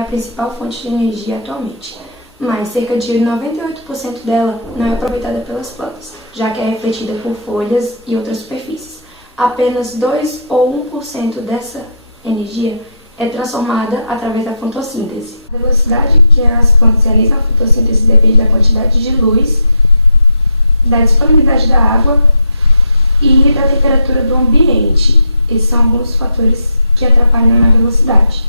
a principal fonte de energia atualmente, mas cerca de 98% dela não é aproveitada pelas plantas, já que é refletida por folhas e outras superfícies. Apenas 2 ou 1% dessa energia é transformada através da fotossíntese. A velocidade que as plantas realizam a fotossíntese depende da quantidade de luz, da disponibilidade da água e da temperatura do ambiente. Esses são alguns fatores que atrapalham na velocidade.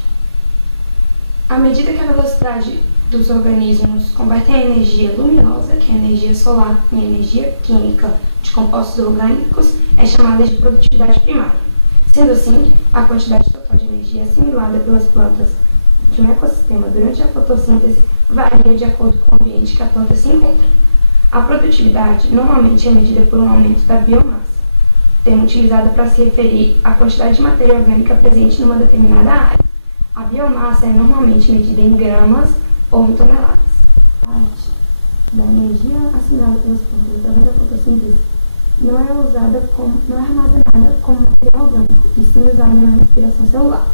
À medida que a velocidade dos organismos converte a energia luminosa, que é a energia solar, em energia química de compostos orgânicos, é chamada de produtividade primária. Sendo assim, a quantidade total de energia assimilada pelas plantas de um ecossistema durante a fotossíntese varia de acordo com o ambiente que a planta se encontra. A produtividade normalmente é medida por um aumento da biomassa, termo utilizado para se referir à quantidade de matéria orgânica presente numa determinada área. A biomassa é normalmente medida em gramas ou em toneladas. A parte da energia assimilada pelas plantas através da fotossíntese não é armazenada como material orgânico, e sim usada na respiração celular.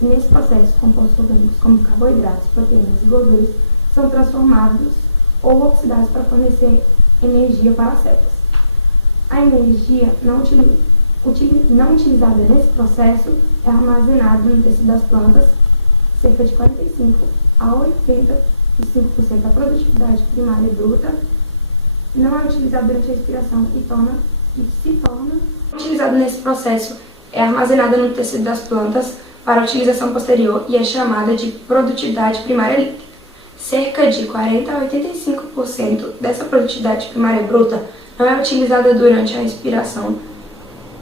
E nesse processo, compostos orgânicos como carboidratos, proteínas e gorduras são transformados ou oxidados para fornecer energia para as células. A energia não utilizada nesse processo é armazenada no tecido das plantas, cerca de 45% a 85% da produtividade primária bruta não é utilizada durante a respiração e se torna utilizado nesse processo, é armazenada no tecido das plantas para utilização posterior e é chamada de produtividade primária líquida. Cerca de 40 a 85% dessa produtividade primária bruta não é utilizada durante a respiração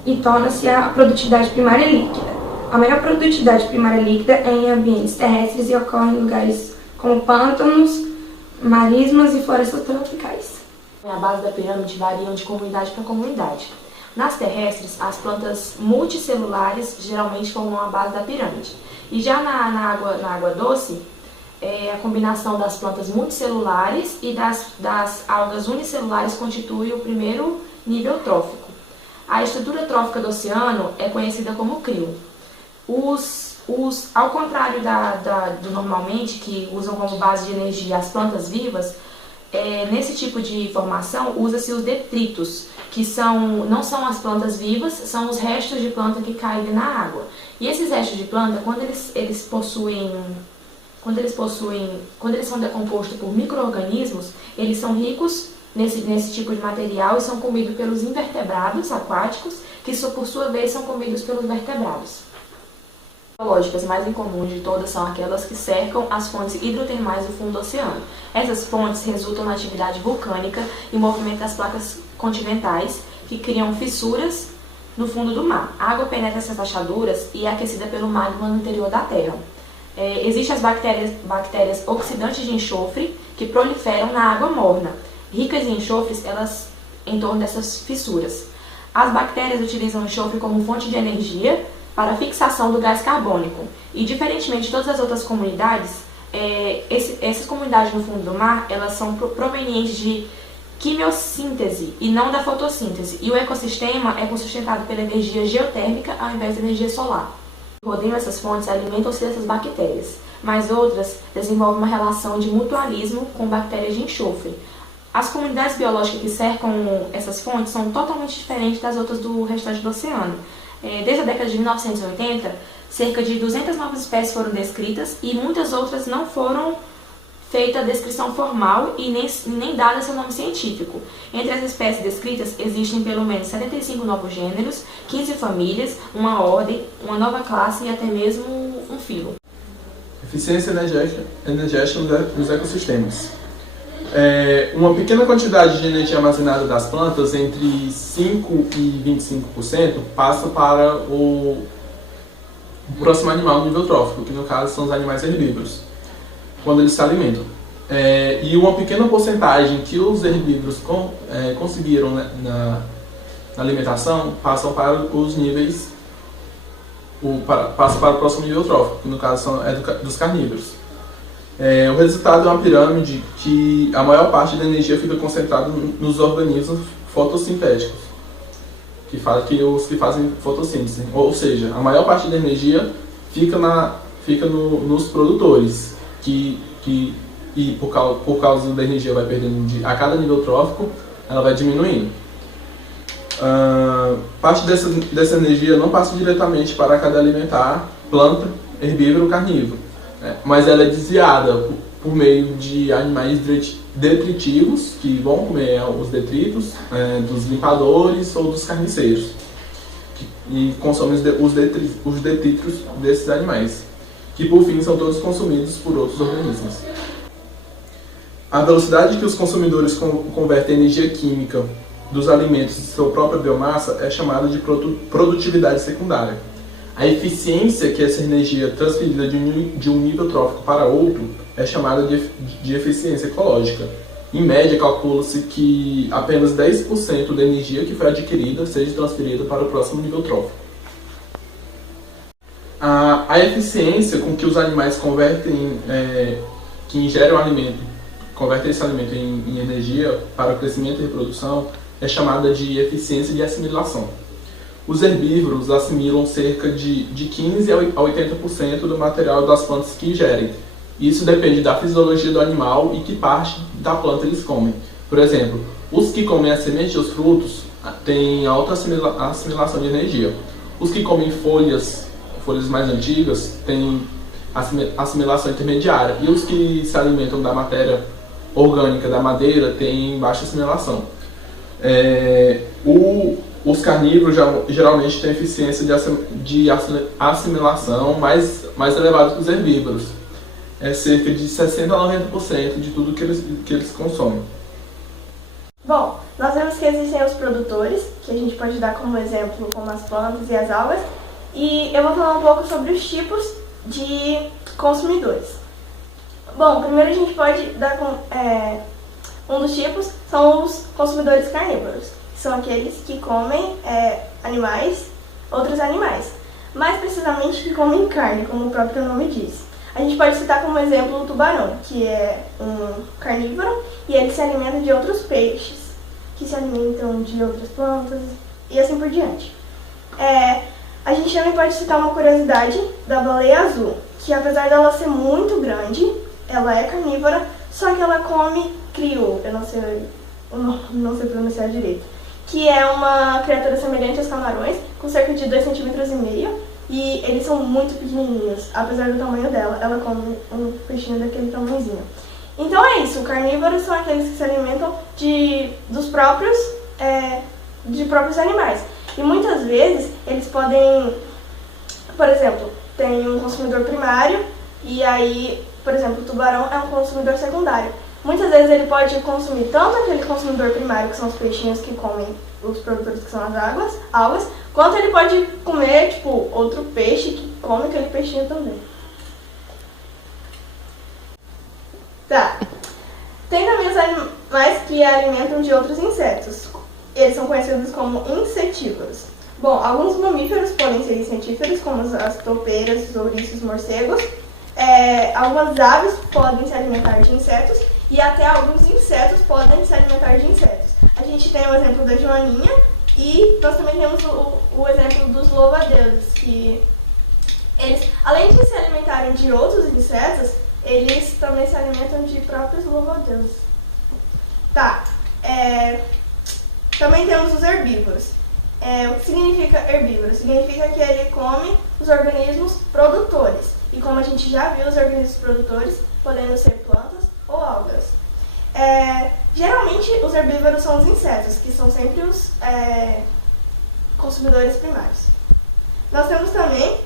e torna-se a produtividade primária líquida. A maior produtividade primária líquida é em ambientes terrestres e ocorre em lugares como pântanos, marismas e florestas tropicais. A base da pirâmide variam de comunidade para comunidade. Nas terrestres, as plantas multicelulares geralmente formam a base da pirâmide. E já na água doce, a combinação das plantas multicelulares e das algas unicelulares constitui o primeiro nível trófico. A estrutura trófica do oceano é conhecida como crio. Ao contrário do normalmente, que usam como base de energia as plantas vivas, nesse tipo de formação usa-se os detritos, que não são as plantas vivas, são os restos de planta que caem na água. E esses restos de planta, quando eles são decompostos por micro-organismos, eles são ricos nesse tipo de material e são comidos pelos invertebrados aquáticos, que por sua vez são comidos pelos vertebrados. As biológicas mais incomuns de todas são aquelas que cercam as fontes hidrotermais do fundo do oceano. Essas fontes resultam na atividade vulcânica e movimento das placas continentais, que criam fissuras no fundo do mar. A água penetra essas rachaduras e é aquecida pelo magma no interior da Terra. Existem as bactérias oxidantes de enxofre, que proliferam na água morna, ricas em enxofres em torno dessas fissuras. As bactérias utilizam o enxofre como fonte de energia para a fixação do gás carbônico. E, diferentemente de todas as outras comunidades, essas comunidades no fundo do mar, elas são provenientes de quimiossíntese e não da fotossíntese. E o ecossistema é sustentado pela energia geotérmica ao invés da energia solar. Rodeiam essas fontes alimentam-se dessas bactérias, mas outras desenvolvem uma relação de mutualismo com bactérias de enxofre. As comunidades biológicas que cercam essas fontes são totalmente diferentes das outras do restante do oceano. Desde a década de 1980, cerca de 200 novas espécies foram descritas e muitas outras não foram feita a descrição formal e nem dada seu nome científico. Entre as espécies descritas existem pelo menos 75 novos gêneros, 15 famílias, uma ordem, uma nova classe e até mesmo um filo. Eficiência energética nos ecossistemas. Uma pequena quantidade de energia armazenada das plantas, entre 5% e 25%, passa para o próximo animal no nível trófico, que no caso são os animais herbívoros, quando eles se alimentam. E uma pequena porcentagem que os herbívoros conseguiram na alimentação passam para os níveis, passa para o próximo nível trófico, que no caso dos carnívoros. O resultado é uma pirâmide que a maior parte da energia fica concentrada nos organismos fotossintéticos, os que fazem fotossíntese. Ou seja, a maior parte da energia fica fica nos produtores, e por causa da energia vai perdendo a cada nível trófico, ela vai diminuindo. Parte dessa energia não passa diretamente para a cadeia alimentar, planta, herbívoro ou carnívoro, mas ela é desviada por meio de animais detritivos, que vão comer os detritos dos limpadores ou dos carniceiros, e consomem os detritos desses animais, que por fim são todos consumidos por outros organismos. A velocidade que os consumidores convertem energia química dos alimentos de sua própria biomassa é chamada de produtividade secundária. A eficiência que essa energia é transferida de um nível trófico para outro é chamada de eficiência ecológica. Em média, calcula-se que apenas 10% da energia que foi adquirida seja transferida para o próximo nível trófico. A eficiência com que os animais que ingerem o alimento, convertem esse alimento em energia para o crescimento e reprodução é chamada de eficiência de assimilação. Os herbívoros assimilam cerca de 15 a 80% do material das plantas que ingerem. Isso depende da fisiologia do animal e que parte da planta eles comem. Por exemplo, os que comem as sementes e os frutos têm alta assimilação de energia. Os que comem folhas mais antigas têm assimilação intermediária. E os que se alimentam da matéria orgânica da madeira têm baixa assimilação. Os carnívoros geralmente têm eficiência de assimilação mais elevada que os herbívoros. É cerca de 60 a 90% de tudo que eles consomem. Bom, nós vemos que existem os produtores, que a gente pode dar como exemplo como as plantas e as algas, e eu vou falar um pouco sobre os tipos de consumidores. Bom, primeiro a gente pode dar um dos tipos são os consumidores carnívoros, que são aqueles que comem outros animais, mais precisamente que comem carne, como o próprio nome diz. A gente pode citar como exemplo o tubarão, que é um carnívoro e ele se alimenta de outros peixes, que se alimentam de outras plantas e assim por diante. A gente também pode citar uma curiosidade da baleia azul, que apesar dela ser muito grande, ela é carnívora, só que ela come criou, eu não sei pronunciar direito, que é uma criatura semelhante aos camarões, com cerca de 2,5 cm, e eles são muito pequenininhos, apesar do tamanho dela, ela come um peixinho daquele tamanhozinho. Então é isso, carnívoros são aqueles que se alimentam de próprios animais. E muitas vezes eles podem, por exemplo, tem um consumidor primário e aí, por exemplo, o tubarão é um consumidor secundário. Muitas vezes ele pode consumir tanto aquele consumidor primário, que são os peixinhos que comem os produtores que são as algas, quanto ele pode comer, outro peixe que come aquele peixinho também. Tá. Tem também os animais que alimentam de outros insetos. Eles são conhecidos como insetívoros. Bom, alguns mamíferos podem ser insetívoros, como as toupeiras, os ouriços, morcegos. Algumas aves podem se alimentar de insetos e até alguns insetos podem se alimentar de insetos. A gente tem o exemplo da joaninha e nós também temos o exemplo dos louva-a-deuses, que eles, além de se alimentarem de outros insetos, eles também se alimentam de próprios louva-a-deuses. Tá, também temos os herbívoros. O que significa herbívoro? Significa que ele come os organismos produtores. E como a gente já viu, os organismos produtores podendo ser plantas ou algas. Geralmente, os herbívoros são os insetos, que são sempre os consumidores primários. Nós temos também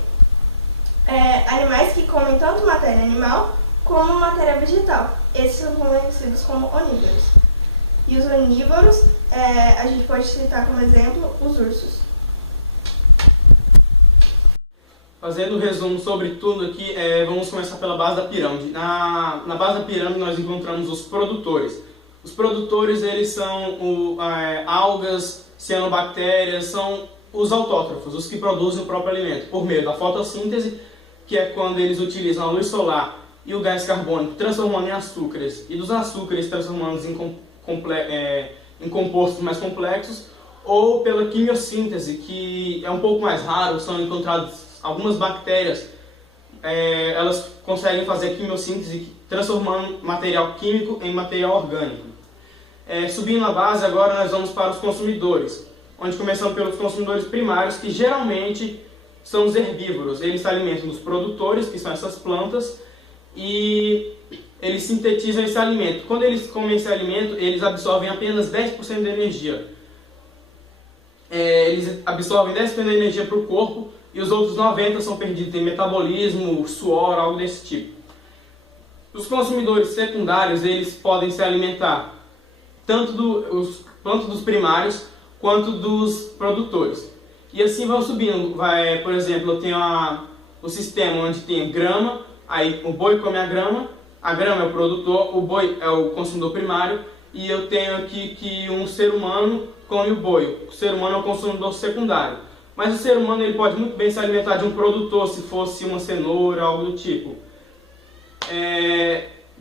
animais que comem tanto matéria animal como matéria vegetal. Esses são conhecidos como onívoros. E os onívoros, a gente pode citar como exemplo os ursos. Fazendo um resumo sobre tudo aqui, vamos começar pela base da pirâmide. Na base da pirâmide nós encontramos os produtores. Os produtores, eles são algas, cianobactérias, são os autótrofos, os que produzem o próprio alimento, por meio da fotossíntese, que é quando eles utilizam a luz solar e o gás carbônico, transformando em açúcares, e dos açúcares transformando em compostos mais complexos, ou pela quimiossíntese, que é um pouco mais raro, são encontrados algumas bactérias elas conseguem fazer quimiossíntese, transformando material químico em material orgânico. Subindo a base, agora nós vamos para os consumidores, onde começamos pelos consumidores primários, que geralmente são os herbívoros. Eles se alimentam dos produtores, que são essas plantas, e eles sintetizam esse alimento. Quando eles comem esse alimento, eles absorvem apenas 10% da energia. Eles absorvem 10% da energia para o corpo, e os outros 90% são perdidos em metabolismo, suor, algo desse tipo. Os consumidores secundários, eles podem se alimentar tanto dos primários quanto dos produtores. E assim vão subindo. Por exemplo, eu tenho o sistema onde tem grama, aí o boi come a grama é o produtor, o boi é o consumidor primário, e eu tenho aqui que um ser humano come o boi. O ser humano é o consumidor secundário. Mas o ser humano ele pode muito bem se alimentar de um produtor, se fosse uma cenoura, algo do tipo.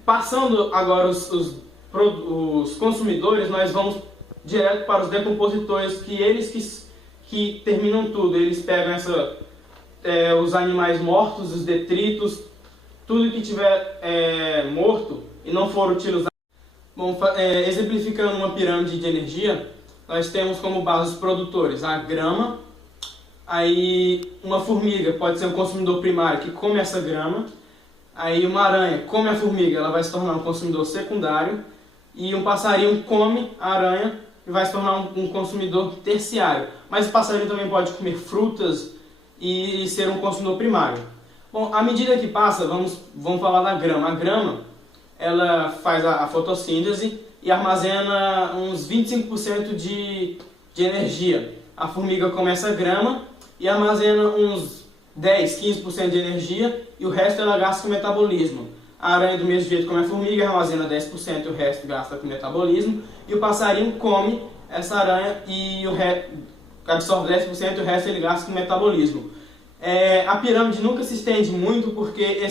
Passando agora os consumidores, nós vamos direto para os decompositores, que terminam tudo. Eles pegam os animais mortos, os detritos, tudo que tiver morto e não for utilizado. Bom, exemplificando uma pirâmide de energia, nós temos como base os produtores, a grama, aí uma formiga pode ser um consumidor primário que come essa grama, aí uma aranha come a formiga, ela vai se tornar um consumidor secundário, e um passarinho come a aranha e vai se tornar um consumidor terciário. Mas o passarinho também pode comer frutas e ser um consumidor primário. Bom, à medida que passa, vamos falar da grama. A grama, ela faz a fotossíntese e armazena uns 25% de energia. A formiga come essa grama e armazena uns 10, 15% de energia, e o resto ela gasta com metabolismo. A aranha, do mesmo jeito como a formiga, armazena 10% e o resto gasta com metabolismo. E o passarinho come essa aranha e absorve 10% e o resto ele gasta com metabolismo. A pirâmide nunca se estende muito, porque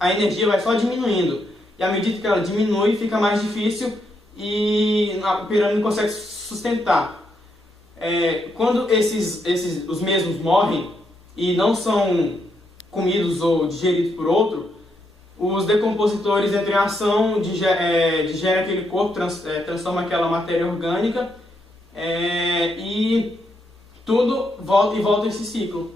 a energia vai só diminuindo. E à medida que ela diminui, fica mais difícil e a pirâmide não consegue sustentar. Quando os mesmos morrem e não são comidos ou digeridos por outro, os decompositores entram em ação, digerem aquele corpo, transformam aquela matéria orgânica, e tudo volta esse ciclo.